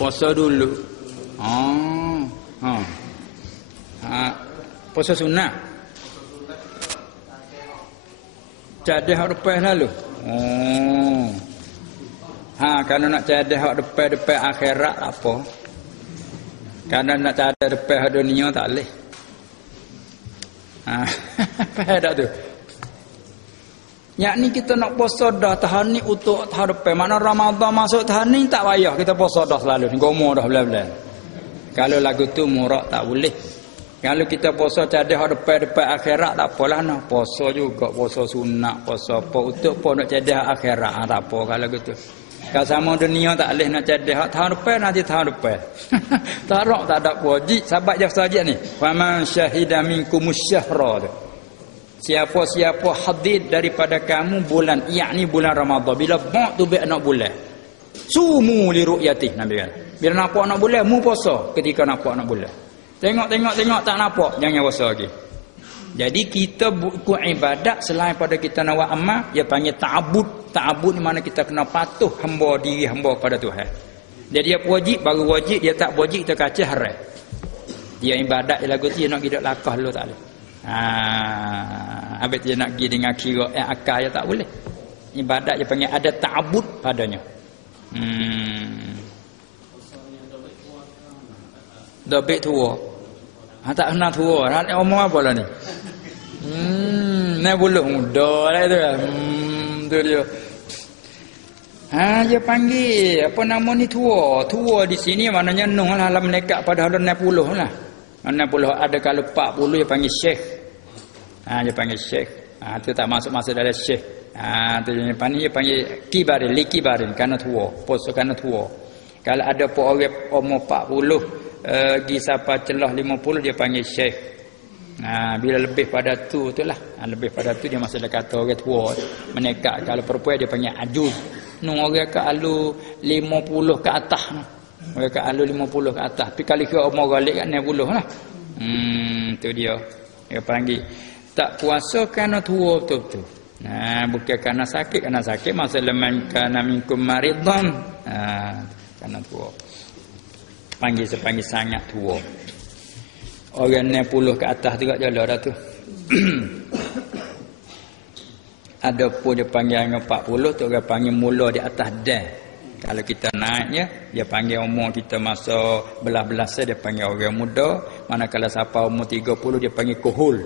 Puasa dulu. Puasa sunat. Cadah hak depan lalu. Kalau nak cadah hak depan akhirat apa? Kalau nak cadah depan hak dunia tak boleh. Faham tak tu? Yakni kita nak puasa dah tahan ni untuk tahun depan. Mana Ramadan masuk tahan ni tak payah kita puasa dah selalu. Gomo dah belah-belah. Kalau lagu tu murak tak boleh. Kalau kita puasa cadah depan akhirat tak apalah nak. Puasa juga, puasa sunat, puasa apa. Untuk apa nak cadah akhirat tak apa kalau gitu. Kalau sama dunia tak boleh nak cadah tahun depan nanti tahun depan. Tak ada wajib. Sahabat je saja ni. Faman syahida minkumus syahra tu. Siapa-siapa hadir daripada kamu bulan, yakni bulan Ramadan. Bila bak tu be anak bulan. Sumu li ru'yatih Nabi kata. Bila nampak anak bulan, mu puasa ketika nampak anak bulan. Tengok tak nampak, jangan puasa lagi. Jadi kita buku ibadat selain pada kita nak buat amal, dia panggil ta'abbud. Ta'abbud ni mana kita kena patuh hamba diri hamba pada Tuhan. Jadi dia wajib baru wajib, dia tak wajib kita kacau haram. Dia ibadat dia lagu tu dia nak hidup lakah dulu tak boleh. Habis dia nak pergi dengan kira akal dia tak boleh. Ibadat dia panggil ada ta'abbud padanya. Dobek tua. Tak kenal tua. Nak omong apa lah ni? Ni buluh muda lah tu. Tu dia. Dia panggil apa nama ni tua. Tua di sini maknanya nung lah dalam nekat pada haluan 60 lah. 60 ada kalau 40 dia panggil syekh. Dia panggil syekh. Tu tak masuk dalam syekh. Tu dia panggil kibarin, likibarin kerana tua. Puasa kerana tua. Kalau ada orang umur 40 pergi sampai celah 50 dia panggil syekh. Bila lebih pada tu itulah. Lebih pada tu dia masih kata orang tua. Menekat kalau perempuan dia panggil ajuz. Nung orang ke alu 50 ke atas. Orang ke alu 50 ke atas. Tapi kali ke umur galik kan 60 lah. Tu dia. Dia panggil tak puasa kerana tua betul-betul. Bukan kerana sakit masa leman kana minkum maridan. Kerana tua. Panggil sangat tua. Orang 60 ke atas juga jalan dah tu. Ada pun dia panggil yang 40 tu orang panggil mula di atas dah. Kalau kita naiknya dia panggil umur kita masa belas-belas dia panggil orang muda, manakala siapa umur 30 dia panggil kuhul.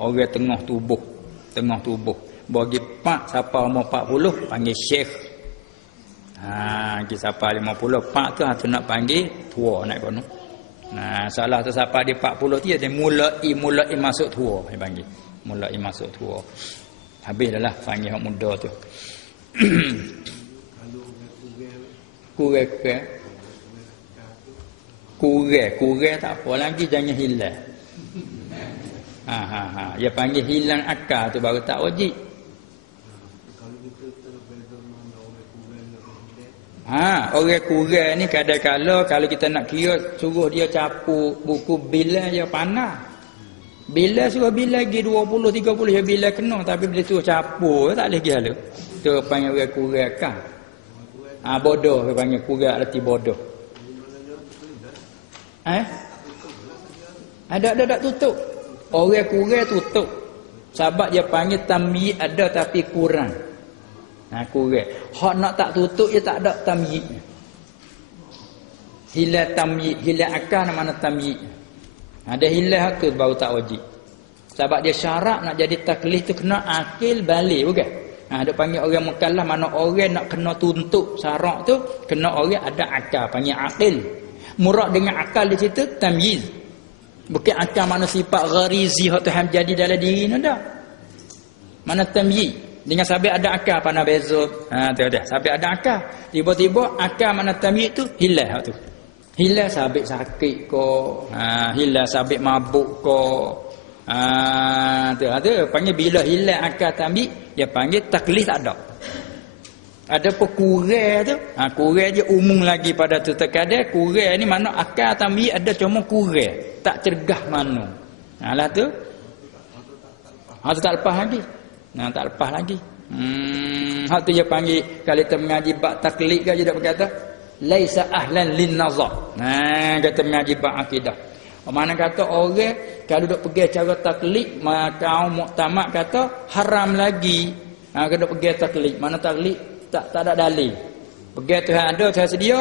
Orang tengah tubuh. Bagi pak siapa umur 40 panggil syekh. Siapa 50 pak tu nak panggil tua naik kono. Salah tu siapa dia 40 tu dia mulai masuk tua dia panggil. Mulai masuk tua. Habis dah lah panggil orang muda tu. Kurang tak apa lagi jangan hilang. Dia panggil hilang akal tu baru tak wajib. Orang kurang ni kadang-kadang kalau kita nak kira suruh dia capur buku bila dia panah. Bila suruh bila lagi 20 30 dia bila kena tapi bila tu capur tak boleh giala. Tu panggil orang kurang kan. Bodoh dia panggil kurang arti bodoh. Ada tutup. Orang kurang tutup. Sebab dia panggil tamyiz ada tapi kurang. Kurang. Hak nak tak tutup dia tak ada tamyiz. Hilang tamyiz, hilang akal mana tamyiz. Ada hilang tu baru tak wajib. Sebab dia syarat nak jadi taklif tu kena akil balik bukan? Dia panggil orang mukallaf mana orang nak kena tuntut syarat tu kena orang ada akal panggil akil. Murad dengan akal di situ tamyiz. Bukan akal mana sifat gharizi hak tu ham jadi dalam diri ni dah. Mana tamyiz? Dengan sabit ada akal pandai beza. Tu dah. Sabit ada akal. Tiba-tiba akal mana tamyiz tu hilang hak tu. Hilang sabit sakit ko, hilang sabit mabuk ko. Tu panggil bila hilang akal tamyiz dia panggil taklif tak ada. Ada kurang tu. Kurang dia umum lagi pada tu terkadang kurang ni mana akal tamyiz ada cuma kurang, tak cergah mana. Lah tu. Tu tak lepas lagi. Tak lepas lagi. Hak tu dia panggil kalau kita mengaji bab taklid ke dia dak berkata laisa ahlan lin nazar. Kata mengaji bab akidah. Mana kata orang kalau duk pergi cara taklid maka muktamad kata haram lagi. Kalau duk pergi taklid, mana taklid tak ada dalil. Pergi Tuhan ada Tuhan sedia,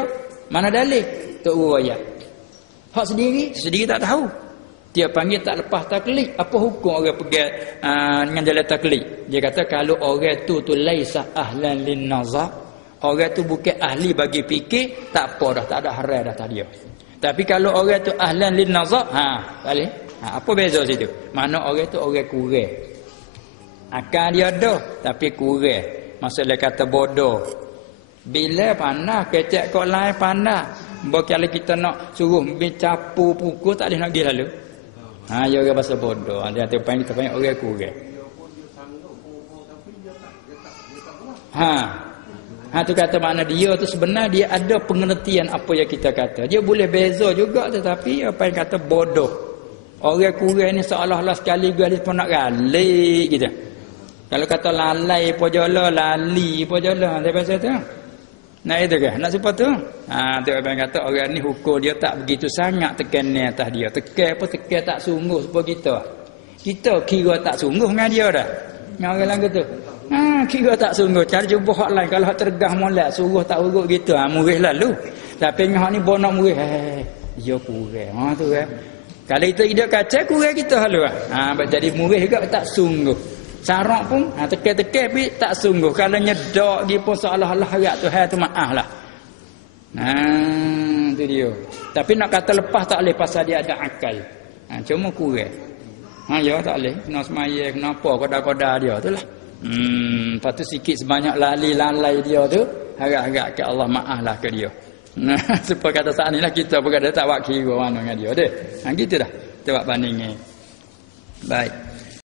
mana dalil? Tak ayat. Hak sendiri tak tahu. Dia panggil tak lepas taklid. Apa hukum orang pergi dengan jalan taklid? Dia kata kalau orang tu laisa ahlan lin nazar, orang tu bukan ahli bagi fikir, tak apa dah, tak ada haram dah tak dia. Tapi kalau orang tu ahlan lin nazar, boleh. Apa beza situ? Mana orang tu orang kurang. Akal dia ada tapi kurang. Masalah kata bodoh. Bila pandai kecek kau lain pandai. Kalau kita nak suruh mencapu pukul tak boleh nak pergi lalu. Ya orang bahasa bodoh. Dia panggil kita panggil orang kurang. Tu kata makna dia tu sebenarnya dia ada pengertian apa yang kita kata. Dia boleh beza juga tetapi apa yang kata bodoh. Orang kurang ni seolah-olah sekali dia pun nak galik gitu. Kalau kata lalai pojola, lali pojola, dia bahasa tu. Nah itu ke? Nak sebut tu? Tu apa yang kata orang ni hukum dia tak begitu sangat tekan ni atas dia. Tekan tak sungguh supaya kita. Kita kira tak sungguh dengan dia dah. Dengan orang lain tu. Kira tak sungguh. Cari jumpa hak lain. Kalau hak tergah molek suruh tak urut gitu. Murih lalu. Tapi dengan hak ni bonak murih. Dia kurang. Tu kan. Kalau itu hidup kacau kurang kita lalu. Jadi murih juga tak sungguh. Sarak pun tekan-tekan tapi tak sungguh. Kalau nyedak dia pun seolah-olah harap Tuhan tu maaf lah. Tu dia. Tapi nak kata lepas tak boleh pasal dia ada akal. Cuma kurang. Ya tak boleh. Kena semaya, kenapa koda-koda dia tu lah. Lepas tu sikit sebanyak lalai dia tu. Harap-harap ke Allah maaf lah ke dia. Supaya kata saat ni lah kita pun kata tak buat kira mana dengan dia. Gitu dah. Kita buat bandingnya. Baik.